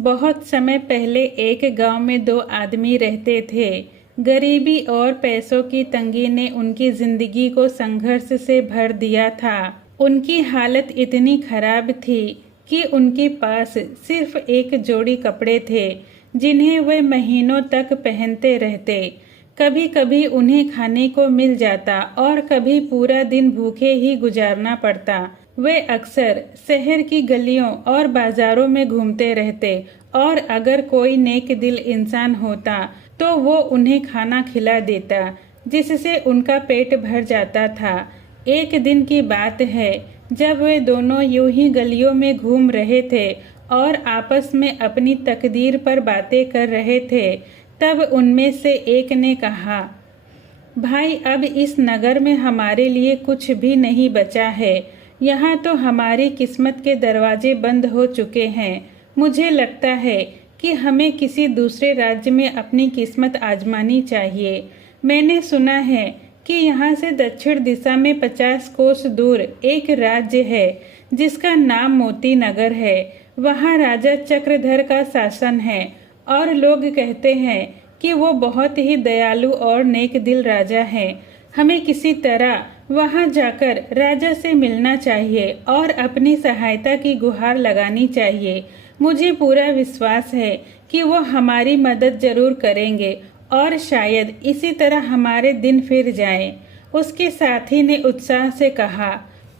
बहुत समय पहले एक गांव में दो आदमी रहते थे। गरीबी और पैसों की तंगी ने उनकी जिंदगी को संघर्ष से भर दिया था। उनकी हालत इतनी खराब थी कि उनके पास सिर्फ एक जोड़ी कपड़े थे जिन्हें वे महीनों तक पहनते रहते। कभी कभी उन्हें खाने को मिल जाता और कभी पूरा दिन भूखे ही गुजारना पड़ता। वे अक्सर शहर की गलियों और बाजारों में घूमते रहते और अगर कोई नेक दिल इंसान होता तो वो उन्हें खाना खिला देता, जिससे उनका पेट भर जाता था। एक दिन की बात है जब वे दोनों यूं ही गलियों में घूम रहे थे और आपस में अपनी तकदीर पर बातें कर रहे थे, तब उनमें से एक ने कहा, भाई अब इस नगर में हमारे लिए कुछ भी नहीं बचा है। यहाँ तो हमारी किस्मत के दरवाजे बंद हो चुके हैं। मुझे लगता है कि हमें किसी दूसरे राज्य में अपनी किस्मत आजमानी चाहिए। मैंने सुना है कि यहाँ से दक्षिण दिशा में 50 कोस दूर एक राज्य है जिसका नाम मोती नगर है। वहाँ राजा चक्रधर का शासन है और लोग कहते हैं कि वो बहुत ही दयालु और नेक दिल राजा है। हमें किसी तरह वहां जाकर राजा से मिलना चाहिए और अपनी सहायता की गुहार लगानी चाहिए। मुझे पूरा विश्वास है कि वो हमारी मदद जरूर करेंगे और शायद इसी तरह हमारे दिन फिर जाएं। उसके साथी ने उत्साह से कहा,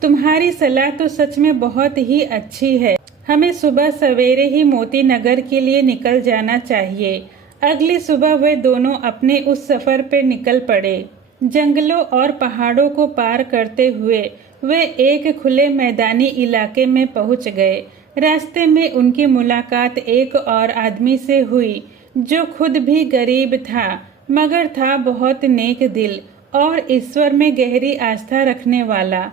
तुम्हारी सलाह तो सच में बहुत ही अच्छी है। हमें सुबह सवेरे ही मोती नगर के लिए निकल जाना चाहिए। अगली सुबह वे दोनों अपने उस सफर पे निकल पड़े। जंगलों और पहाड़ों को पार करते हुए वे एक खुले मैदानी इलाके में पहुंच गए। रास्ते में उनकी मुलाकात एक और आदमी से हुई जो खुद भी गरीब था मगर था बहुत नेक दिल और ईश्वर में गहरी आस्था रखने वाला।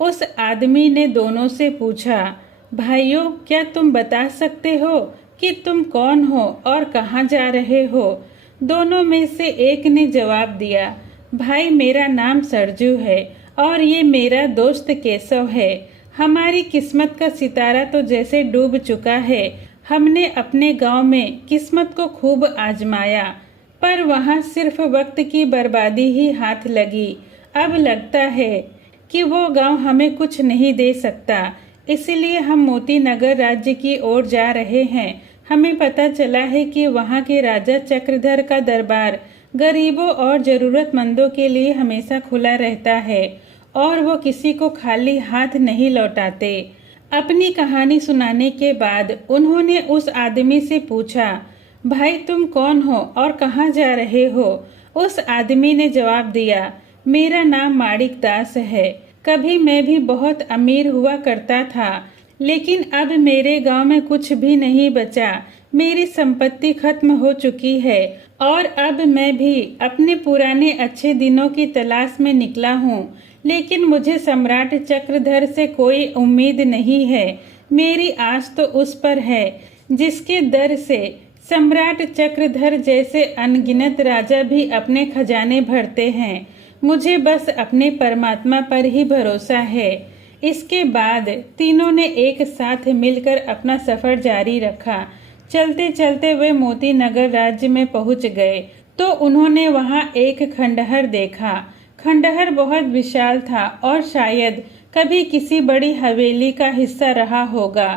उस आदमी ने दोनों से पूछा, भाइयों, क्या तुम बता सकते हो कि तुम कौन हो और कहाँ जा रहे हो? दोनों में से एक ने जवाब दिया, भाई मेरा नाम सरजू है और ये मेरा दोस्त केशव है। हमारी किस्मत का सितारा तो जैसे डूब चुका है। हमने अपने गांव में किस्मत को खूब आजमाया पर वहां सिर्फ वक्त की बर्बादी ही हाथ लगी। अब लगता है कि वो गांव हमें कुछ नहीं दे सकता, इसलिए हम मोती नगर राज्य की ओर जा रहे हैं। हमें पता चला है कि वहाँ के राजा चक्रधर का दरबार गरीबों और जरूरतमंदों के लिए हमेशा खुला रहता है और वो किसी को खाली हाथ नहीं लौटाते। अपनी कहानी सुनाने के बाद उन्होंने उस आदमी से पूछा, भाई तुम कौन हो और कहाँ जा रहे हो? उस आदमी ने जवाब दिया, मेरा नाम माणिक दास है। कभी मैं भी बहुत अमीर हुआ करता था, लेकिन अब मेरे गांव में कुछ भी नहीं बचा। मेरी संपत्ति खत्म हो चुकी है और अब मैं भी अपने पुराने अच्छे दिनों की तलाश में निकला हूँ, लेकिन मुझे सम्राट चक्रधर से कोई उम्मीद नहीं है। मेरी आस तो उस पर है जिसके दर से सम्राट चक्रधर जैसे अनगिनत राजा भी अपने खजाने भरते हैं। मुझे बस अपने परमात्मा पर ही भरोसा है। इसके बाद तीनों ने एक साथ मिलकर अपना सफर जारी रखा। चलते चलते वे मोती नगर राज्य में पहुंच गए तो उन्होंने वहां एक खंडहर देखा। खंडहर बहुत विशाल था और शायद कभी किसी बड़ी हवेली का हिस्सा रहा होगा,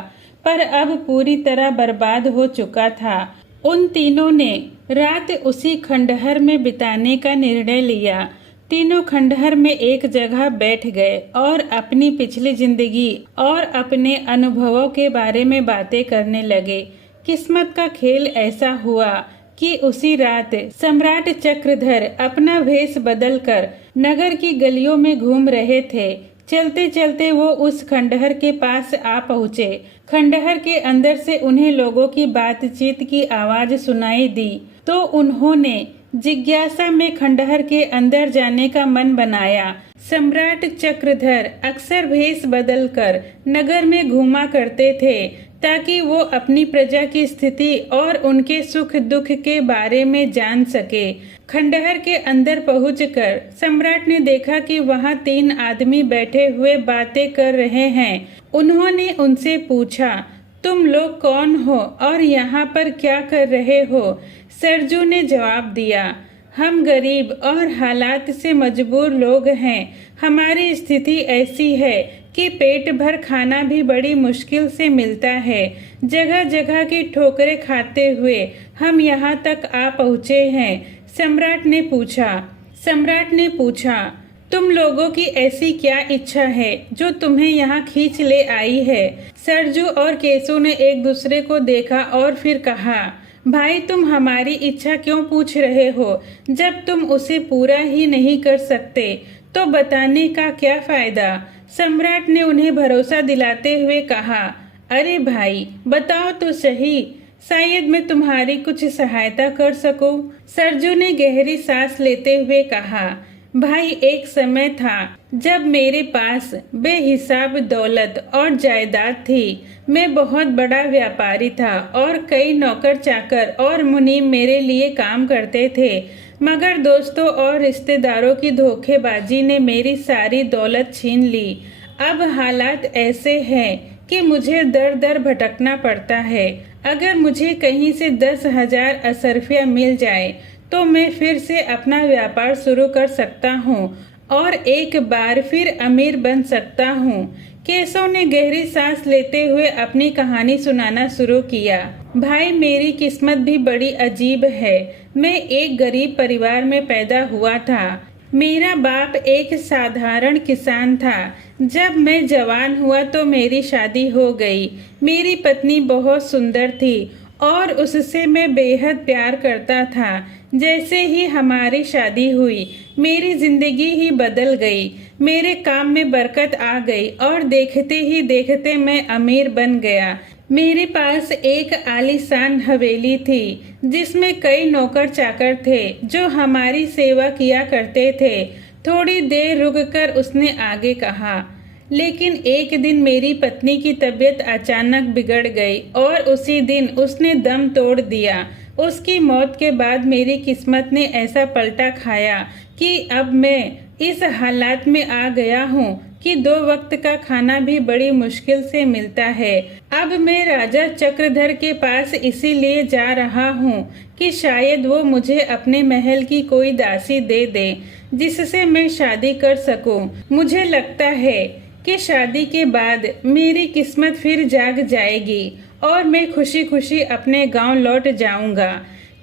पर अब पूरी तरह बर्बाद हो चुका था। उन तीनों ने रात उसी खंडहर में बिताने का निर्णय लिया। तीनों खंडहर में एक जगह बैठ गए और अपनी पिछली जिंदगी और अपने अनुभवों के बारे में बातें करने लगे। किस्मत का खेल ऐसा हुआ कि उसी रात सम्राट चक्रधर अपना भेष बदलकर नगर की गलियों में घूम रहे थे। चलते चलते वो उस खंडहर के पास आ पहुँचे। खंडहर के अंदर से उन्हें लोगों की बातचीत की आवाज सुनाई दी तो उन्होंने जिज्ञासा में खंडहर के अंदर जाने का मन बनाया। सम्राट चक्रधर अक्सर भेष बदलकर नगर में घूमा करते थे ताकि वो अपनी प्रजा की स्थिति और उनके सुख दुख के बारे में जान सके। खंडहर के अंदर पहुंचकर सम्राट ने देखा कि वहां 3 आदमी बैठे हुए बातें कर रहे हैं। उन्होंने उनसे पूछा, तुम लोग कौन हो और यहाँ पर क्या कर रहे हो? सरजू ने जवाब दिया, हम गरीब और हालात से मजबूर लोग हैं। हमारी स्थिति ऐसी है कि पेट भर खाना भी बड़ी मुश्किल से मिलता है। जगह जगह की ठोकरें खाते हुए हम यहाँ तक आ पहुँचे हैं। सम्राट ने पूछा, तुम लोगों की ऐसी क्या इच्छा है जो तुम्हें यहाँ खींच ले आई है? सरजू और केसू ने एक दूसरे को देखा और फिर कहा, भाई तुम हमारी इच्छा क्यों पूछ रहे हो? जब तुम उसे पूरा ही नहीं कर सकते तो बताने का क्या फायदा? सम्राट ने उन्हें भरोसा दिलाते हुए कहा, अरे भाई बताओ तो सही, शायद मैं तुम्हारी कुछ सहायता कर सकूं। सरजू ने गहरी सांस लेते हुए कहा, भाई एक समय था जब मेरे पास बेहिसाब दौलत और जायदाद थी। मैं बहुत बड़ा व्यापारी था और कई नौकर चाकर और मुनीम मेरे लिए काम करते थे, मगर दोस्तों और रिश्तेदारों की धोखेबाजी ने मेरी सारी दौलत छीन ली। अब हालात ऐसे हैं कि मुझे दर दर भटकना पड़ता है। अगर मुझे कहीं से 10,000 असरफिया मिल जाए तो मैं फिर से अपना व्यापार शुरू कर सकता हूँ और एक बार फिर अमीर बन सकता हूँ। केशव ने गहरी सांस लेते हुए अपनी कहानी सुनाना शुरू किया। भाई मेरी किस्मत भी बड़ी अजीब है। मैं एक गरीब परिवार में पैदा हुआ था। मेरा बाप एक साधारण किसान था। जब मैं जवान हुआ तो मेरी शादी हो गई। मेरी पत्नी बहुत सुंदर थी और उससे मैं बेहद प्यार करता था। जैसे ही हमारी शादी हुई मेरी जिंदगी ही बदल गई। मेरे काम में बरकत आ गई और देखते ही देखते मैं अमीर बन गया। मेरे पास एक आलीशान हवेली थी जिसमें कई नौकर चाकर थे जो हमारी सेवा किया करते थे। थोड़ी देर रुककर उसने आगे कहा, लेकिन एक दिन मेरी पत्नी की तबीयत अचानक बिगड़ गई और उसी दिन उसने दम तोड़ दिया। उसकी मौत के बाद मेरी किस्मत ने ऐसा पलटा खाया कि अब मैं इस हालात में आ गया हूँ कि 2 वक्त का खाना भी बड़ी मुश्किल से मिलता है। अब मैं राजा चक्रधर के पास इसीलिए जा रहा हूँ कि शायद वो मुझे अपने महल की कोई दासी दे दे जिससे मैं शादी कर सकूं। मुझे लगता है कि शादी के बाद मेरी किस्मत फिर जाग जाएगी और मैं खुशी खुशी अपने गांव लौट जाऊंगा।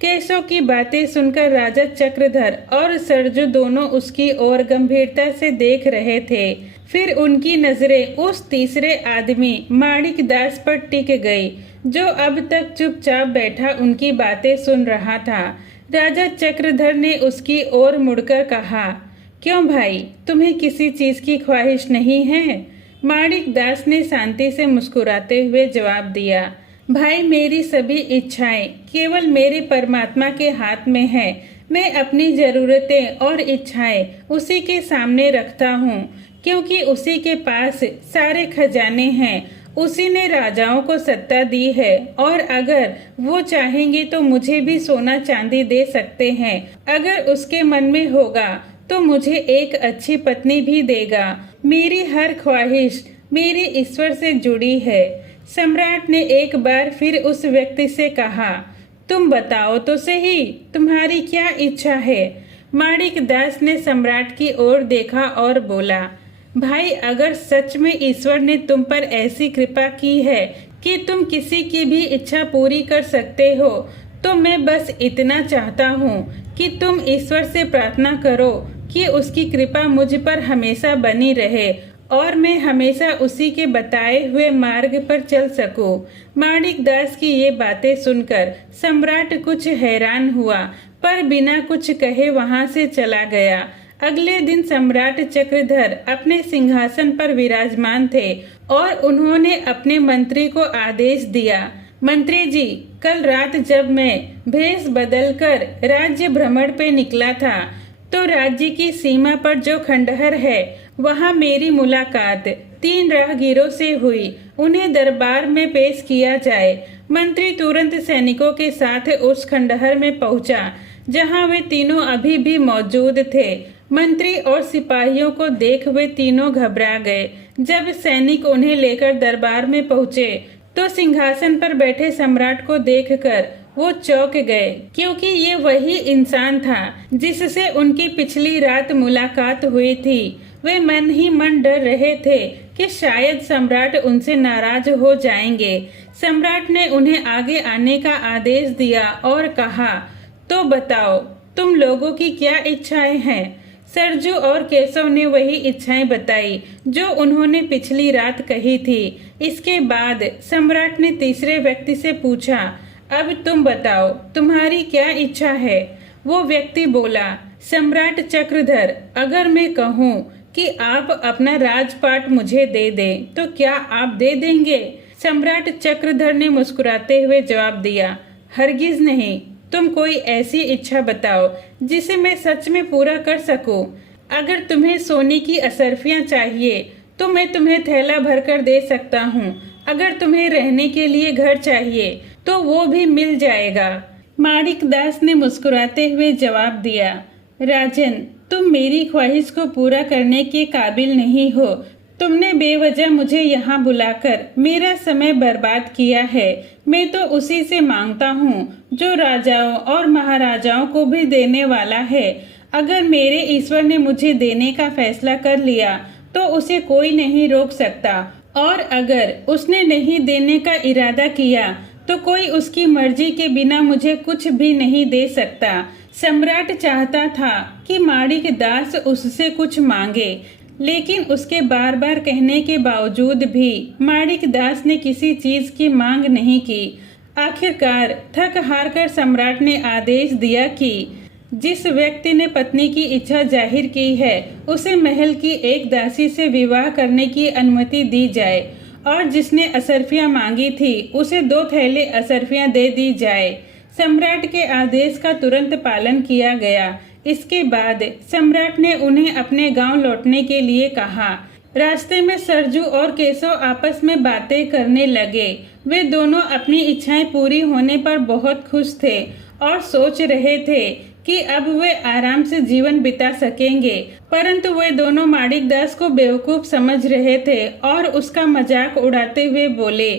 केशव की बातें सुनकर राजा चक्रधर और सरजू दोनों उसकी ओर गंभीरता से देख रहे थे। फिर उनकी नजरें उस तीसरे आदमी माणिक दास पर टिक गई जो अब तक चुपचाप बैठा उनकी बातें सुन रहा था। राजा चक्रधर ने उसकी ओर मुड़कर कहा, क्यों भाई, तुम्हें किसी चीज की ख्वाहिश नहीं है? माणिक दास ने शांति से मुस्कुराते हुए जवाब दिया, भाई मेरी सभी इच्छाएं केवल मेरे परमात्मा के हाथ में है। मैं अपनी जरूरतें और इच्छाएं उसी के सामने रखता हूँ क्योंकि उसी के पास सारे खजाने हैं। उसी ने राजाओं को सत्ता दी है और अगर वो चाहेंगे तो मुझे भी सोना चांदी दे सकते हैं। अगर उसके मन में होगा तो मुझे एक अच्छी पत्नी भी देगा। मेरी हर ख्वाहिश मेरे ईश्वर से जुड़ी है। सम्राट ने एक बार फिर उस व्यक्ति से कहा, तुम बताओ तो सही, तुम्हारी क्या इच्छा है? माणिक दास ने सम्राट की ओर देखा और बोला, भाई अगर सच में ईश्वर ने तुम पर ऐसी कृपा की है कि तुम किसी की भी इच्छा पूरी कर सकते हो तो मैं बस इतना चाहता हूँ कि तुम ईश्वर से प्रार्थना करो कि उसकी कृपा मुझ पर हमेशा बनी रहे और मैं हमेशा उसी के बताए हुए मार्ग पर चल सकूं। माणिक दास की ये बातें सुनकर सम्राट कुछ हैरान हुआ पर बिना कुछ कहे वहां से चला गया। अगले दिन सम्राट चक्रधर अपने सिंहासन पर विराजमान थे और उन्होंने अपने मंत्री को आदेश दिया, मंत्री जी, कल रात जब मैं भेष बदलकर राज्य भ्रमण पे निकला था तो राज्य की सीमा पर जो खंडहर है वहां मेरी मुलाकात 3 राहगीरों से हुई। उन्हें दरबार में पेश किया जाए। मंत्री तुरंत सैनिकों के साथ उस खंडहर में पहुंचा जहां वे तीनों अभी भी मौजूद थे। मंत्री और सिपाहियों को देख वे तीनों घबरा गए। जब सैनिक उन्हें लेकर दरबार में पहुंचे तो सिंहासन पर बैठे सम्राट को देखकर वो चौंक गए, क्योंकि ये वही इंसान था जिससे उनकी पिछली रात मुलाकात हुई थी। वे मन ही मन डर रहे थे कि शायद सम्राट उनसे नाराज हो जाएंगे। सम्राट ने उन्हें आगे आने का आदेश दिया और कहा, तो बताओ तुम लोगों की क्या इच्छाएं हैं। सरजू और केशव ने वही इच्छाएं बताई जो उन्होंने पिछली रात कही थी। इसके बाद सम्राट ने तीसरे व्यक्ति से पूछा, अब तुम बताओ तुम्हारी क्या इच्छा है। वो व्यक्ति बोला, सम्राट चक्रधर, अगर मैं कहूँ कि आप अपना राजपाट मुझे दे दें तो क्या आप दे देंगे। सम्राट चक्रधर ने मुस्कुराते हुए जवाब दिया, हरगिज नहीं, तुम कोई ऐसी इच्छा बताओ जिसे मैं सच में पूरा कर सकूं। अगर तुम्हें सोने की असरफियां चाहिए तो मैं तुम्हें थैला भरकर दे सकता हूँ। अगर तुम्हें रहने के लिए घर चाहिए तो वो भी मिल जाएगा। माणिक दास ने मुस्कुराते हुए जवाब दिया, राजन, तुम मेरी ख्वाहिश को पूरा करने के काबिल नहीं हो। तुमने बेवजह मुझे यहाँ बुलाकर मेरा समय बर्बाद किया है। मैं तो उसी से मांगता हूँ जो राजाओं और महाराजाओं को भी देने वाला है। अगर मेरे ईश्वर ने मुझे देने का फैसला कर लिया तो उसे कोई नहीं रोक सकता, और अगर उसने नहीं देने का इरादा किया तो कोई उसकी मर्जी के बिना मुझे कुछ भी नहीं दे सकता। सम्राट चाहता था कि माणिक दास उससे कुछ मांगे, लेकिन उसके बार बार कहने के बावजूद भी माणिक दास ने किसी चीज की मांग नहीं की। आखिरकार थक हार कर सम्राट ने आदेश दिया कि जिस व्यक्ति ने पत्नी की इच्छा जाहिर की है उसे महल की एक दासी से विवाह करने की अनुमति दी जाए, और जिसने असरफियां मांगी थी उसे 2 थैले असरफियां दे दी जाए। सम्राट के आदेश का तुरंत पालन किया गया। इसके बाद सम्राट ने उन्हें अपने गांव लौटने के लिए कहा। रास्ते में सरजू और केशव आपस में बातें करने लगे। वे दोनों अपनी इच्छाएं पूरी होने पर बहुत खुश थे और सोच रहे थे कि अब वे आराम से जीवन बिता सकेंगे, परंतु वे दोनों माणिक दास को बेवकूफ समझ रहे थे और उसका मजाक उड़ाते हुए बोले,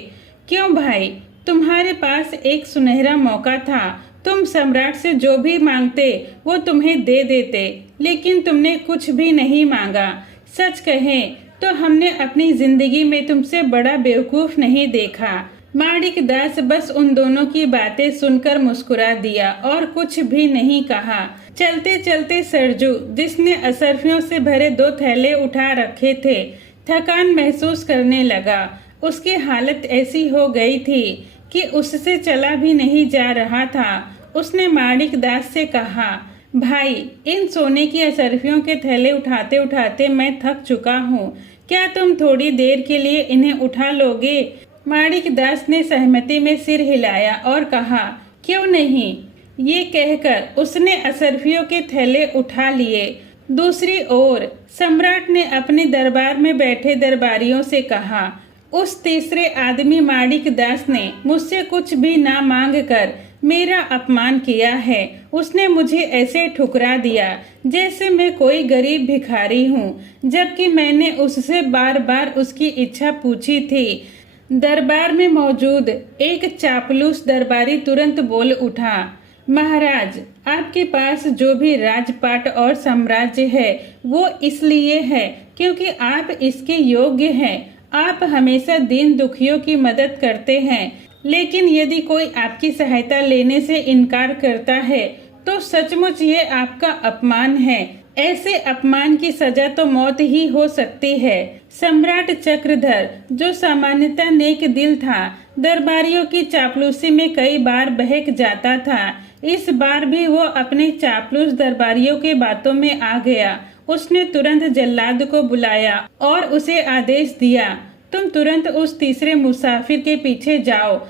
क्यों भाई, तुम्हारे पास एक सुनहरा मौका था। तुम सम्राट से जो भी मांगते वो तुम्हें दे देते, लेकिन तुमने कुछ भी नहीं मांगा। सच कहें तो हमने अपनी जिंदगी में तुमसे बड़ा बेवकूफ नहीं देखा। माणिक दास बस उन दोनों की बातें सुनकर मुस्कुरा दिया और कुछ भी नहीं कहा। चलते चलते सरजू, जिसने असरफियों से भरे 2 थैले उठा रखे थे, थकान महसूस करने लगा। उसकी हालत ऐसी हो गई थी कि उससे चला भी नहीं जा रहा था। उसने माणिक दास से कहा, भाई, इन सोने की असरफियों के थैले उठाते उठाते मैं थक चुका हूँ। क्या तुम थोड़ी देर के लिए इन्हें उठा लोगे। माणिक दास ने सहमति में सिर हिलाया और कहा, क्यों नहीं। ये कहकर उसने असरफियों के थैले उठा लिए। दूसरी ओर सम्राट ने अपने दरबार में बैठे दरबारियों से कहा, उस तीसरे आदमी माणिक दास ने मुझसे कुछ भी ना मांग कर मेरा अपमान किया है। उसने मुझे ऐसे ठुकरा दिया जैसे मैं कोई गरीब भिखारी हूँ, जबकि मैंने उससे बार बार उसकी इच्छा पूछी थी। दरबार में मौजूद एक चापलूस दरबारी तुरंत बोल उठा, महाराज, आपके पास जो भी राजपाट और साम्राज्य है वो इसलिए है क्योंकि आप इसके योग्य हैं। आप हमेशा दीन दुखियों की मदद करते हैं, लेकिन यदि कोई आपकी सहायता लेने से इनकार करता है तो सचमुच ये आपका अपमान है। ऐसे अपमान की सजा तो मौत ही हो सकती है। सम्राट चक्रधर, जो सामान्यतः नेक दिल था, दरबारियों की चापलूसी में कई बार बहक जाता था। इस बार भी वो अपने चापलूस दरबारियों के बातों में आ गया। उसने तुरंत जल्लाद को बुलाया और उसे आदेश दिया, तुम तुरंत उस तीसरे मुसाफिर के पीछे जाओ।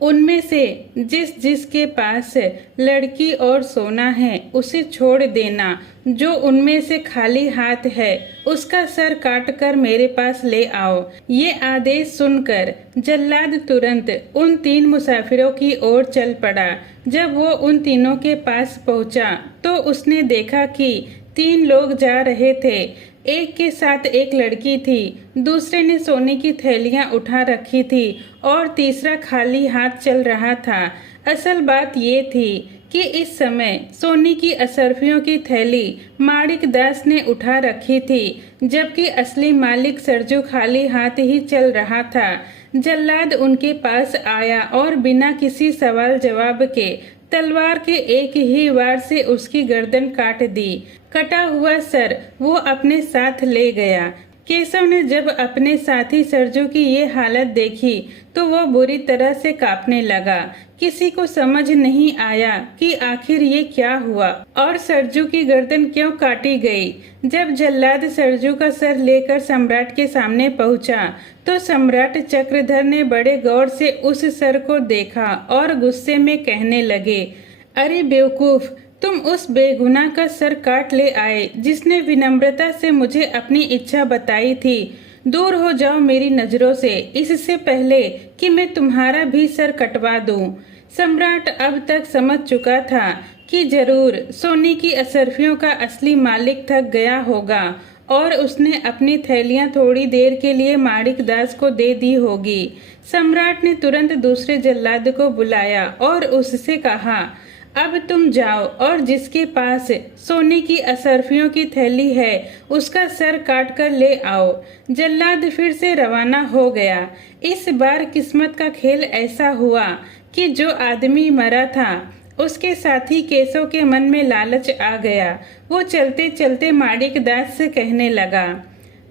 उनमें से जिसके पास लड़की और सोना है उसे छोड़ देना। जो उनमें से खाली हाथ है उसका सर काट कर मेरे पास ले आओ। ये आदेश सुनकर जल्लाद तुरंत उन 3 मुसाफिरों की ओर चल पड़ा। जब वो उन तीनों के पास पहुंचा तो उसने देखा कि 3 लोग जा रहे थे। एक के साथ एक लड़की थी, दूसरे ने सोने की थैलियां उठा रखी थी और तीसरा खाली हाथ चल रहा था। असल बात ये थी कि इस समय सोने की असरफियों की थैली माणिक दास ने उठा रखी थी, जबकि असली मालिक सरजू खाली हाथ ही चल रहा था। जल्लाद उनके पास आया और बिना किसी सवाल जवाब के तलवार के एक ही वार से उसकी गर्दन काट दी। कटा हुआ सर वो अपने साथ ले गया। केशव ने जब अपने साथी सरजू की ये हालत देखी तो वो बुरी तरह से कांपने लगा। किसी को समझ नहीं आया कि आखिर ये क्या हुआ और सरजू की गर्दन क्यों काटी गई। जब जल्लाद सरजू का सर लेकर सम्राट के सामने पहुंचा तो सम्राट चक्रधर ने बड़े गौर से उस सर को देखा और गुस्से में कहने लगे, अरे बेवकूफ, तुम उस बेगुनाह का सर काट ले आए जिसने विनम्रता से मुझे अपनी इच्छा बताई थी। दूर हो जाओ मेरी नजरों से, इससे पहले कि मैं तुम्हारा भी सर कटवा दूं। सम्राट अब तक समझ चुका था कि जरूर सोने की असरफियों का असली मालिक थक गया होगा और उसने अपनी थैलियां थोड़ी देर के लिए माणिक दास को दे दी होगी। सम्राट ने तुरंत दूसरे जल्लाद को बुलाया और उससे कहा, अब तुम जाओ और जिसके पास सोने की असरफियों की थैली है उसका सर काट कर ले आओ। जल्लाद फिर से रवाना हो गया। इस बार किस्मत का खेल ऐसा हुआ कि जो आदमी मरा था उसके साथी केशव के मन में लालच आ गया। वो चलते चलते माणिक दास से कहने लगा,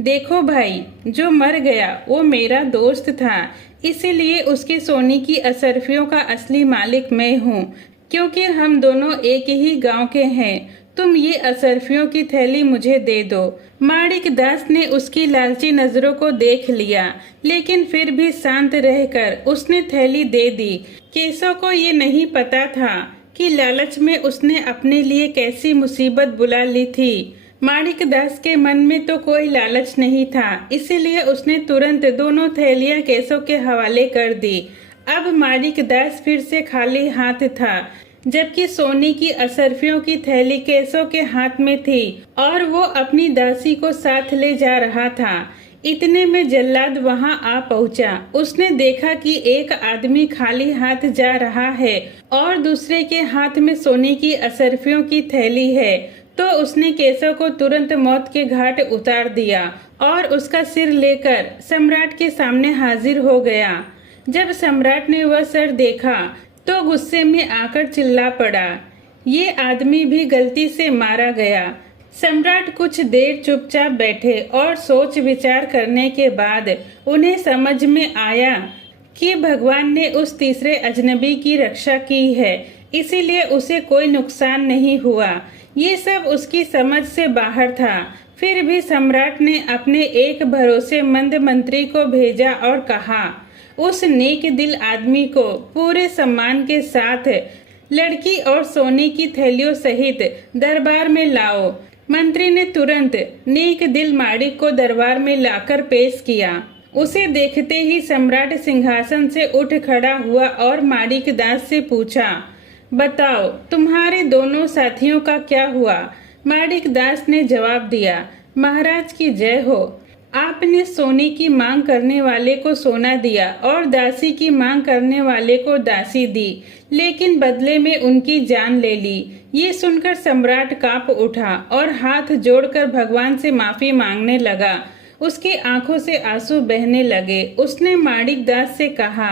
देखो भाई, जो मर गया वो मेरा दोस्त था, इसीलिए उसके सोने की असरफियों का असली मालिक मैं हूँ, क्योंकि हम दोनों एक ही गांव के हैं। तुम ये असरफियों की थैली मुझे दे दो। माणिक दास ने उसकी लालची नजरों को देख लिया, लेकिन फिर भी शांत रहकर उसने थैली दे दी। केशव को ये नहीं पता था कि लालच में उसने अपने लिए कैसी मुसीबत बुला ली थी। माणिक दास के मन में तो कोई लालच नहीं था, इसीलिए उसने तुरंत दोनों थैलियां केशव के हवाले कर दी। अब माणिक दास फिर से खाली हाथ था, जबकि सोने की असरफियों की थैली केशव के हाथ में थी और वो अपनी दासी को साथ ले जा रहा था। इतने में जल्लाद वहां आ पहुंचा। उसने देखा कि एक आदमी खाली हाथ जा रहा है और दूसरे के हाथ में सोने की असरफियों की थैली है, तो उसने केशव को तुरंत मौत के घाट उतार दिया और उसका सिर लेकर सम्राट के सामने हाजिर हो गया। जब सम्राट ने वह सर देखा तो गुस्से में आकर चिल्ला पड़ा, ये आदमी भी गलती से मारा गया। सम्राट कुछ देर चुपचाप बैठे और सोच विचार करने के बाद उन्हें समझ में आया कि भगवान ने उस तीसरे अजनबी की रक्षा की है, इसीलिए उसे कोई नुकसान नहीं हुआ। ये सब उसकी समझ से बाहर था। फिर भी सम्राट ने अपने एक भरोसेमंद मंत्री को भेजा और कहा, उस नेक दिल आदमी को पूरे सम्मान के साथ लड़की और सोने की थैलियों सहित दरबार में लाओ। मंत्री ने तुरंत नेक दिल माणिक को दरबार में लाकर पेश किया। उसे देखते ही सम्राट सिंहासन से उठ खड़ा हुआ और माणिक दास से पूछा, बताओ तुम्हारे दोनों साथियों का क्या हुआ। माणिक दास ने जवाब दिया, महाराज की जय हो। आपने सोने की मांग करने वाले को सोना दिया और दासी की मांग करने वाले को दासी दी, लेकिन बदले में उनकी जान ले ली। ये सुनकर सम्राट कांप उठा और हाथ जोड़कर भगवान से माफी मांगने लगा। उसकी आंखों से आंसू बहने लगे। उसने माणिक दास से कहा,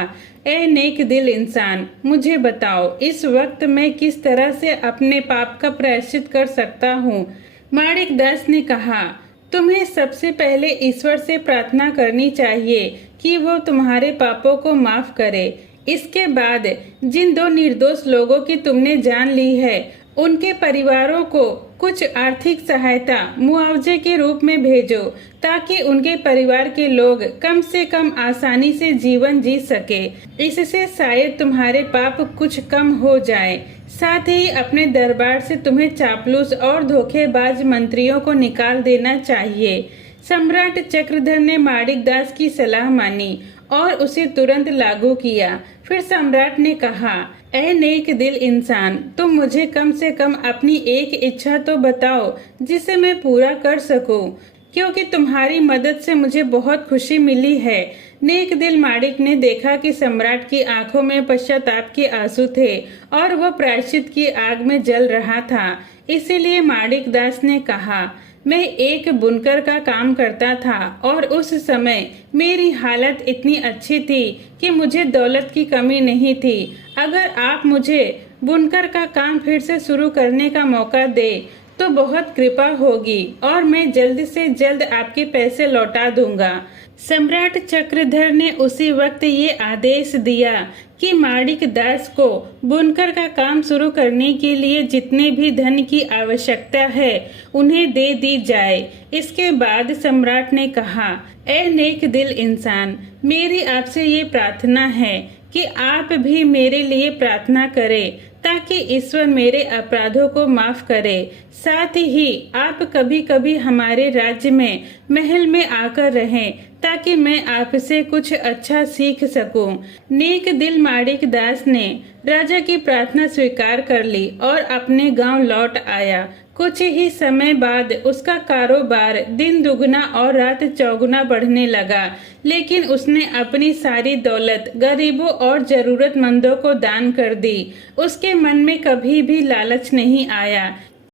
ए नेक दिल इंसान, मुझे बताओ इस वक्त मैं किस तरह से अपने पाप का प्रायश्चित कर सकता हूँ। माणिक दास ने कहा, तुम्हें सबसे पहले ईश्वर से प्रार्थना करनी चाहिए कि वो तुम्हारे पापों को माफ करे। इसके बाद जिन दो निर्दोष लोगों की तुमने जान ली है उनके परिवारों को कुछ आर्थिक सहायता मुआवजे के रूप में भेजो, ताकि उनके परिवार के लोग कम से कम आसानी से जीवन जी सके। इससे शायद तुम्हारे पाप कुछ कम हो जाए। साथ ही अपने दरबार से तुम्हें चापलूस और धोखेबाज मंत्रियों को निकाल देना चाहिए। सम्राट चक्रधर ने माणिक दास की सलाह मानी और उसे तुरंत लागू किया। फिर सम्राट ने कहा, ए नेक दिल इंसान, तुम मुझे कम से कम अपनी एक इच्छा तो बताओ जिसे मैं पूरा कर सकूं, क्योंकि तुम्हारी मदद से मुझे बहुत खुशी मिली है। नेक दिल माणिक ने देखा कि सम्राट की आंखों में पश्चाताप के आंसू थे और वह प्रायश्चित की आग में जल रहा था। इसीलिए माणिक दास ने कहा, मैं एक बुनकर का काम करता था और उस समय मेरी हालत इतनी अच्छी थी कि मुझे दौलत की कमी नहीं थी। अगर आप मुझे बुनकर का काम फिर से शुरू करने का मौका दे तो बहुत कृपा होगी और मैं जल्द से जल्द आपके पैसे लौटा दूंगा। सम्राट चक्रधर ने उसी वक्त ये आदेश दिया कि माणिक दास को बुनकर का काम शुरू करने के लिए जितने भी धन की आवश्यकता है उन्हें दे दी जाए। इसके बाद सम्राट ने कहा, ए नेक दिल इंसान, मेरी आपसे ये प्रार्थना है कि आप भी मेरे लिए प्रार्थना करें ताकि ईश्वर मेरे अपराधों को माफ करे। साथ ही आप कभी कभी हमारे राज्य में महल में आकर रहें ताकि मैं आपसे कुछ अच्छा सीख सकूं। नेक दिल माणिक दास ने राजा की प्रार्थना स्वीकार कर ली और अपने गांव लौट आया। कुछ ही समय बाद उसका कारोबार दिन दुगना और रात चौगुना बढ़ने लगा, लेकिन उसने अपनी सारी दौलत गरीबों और जरूरतमंदों को दान कर दी। उसके मन में कभी भी लालच नहीं आया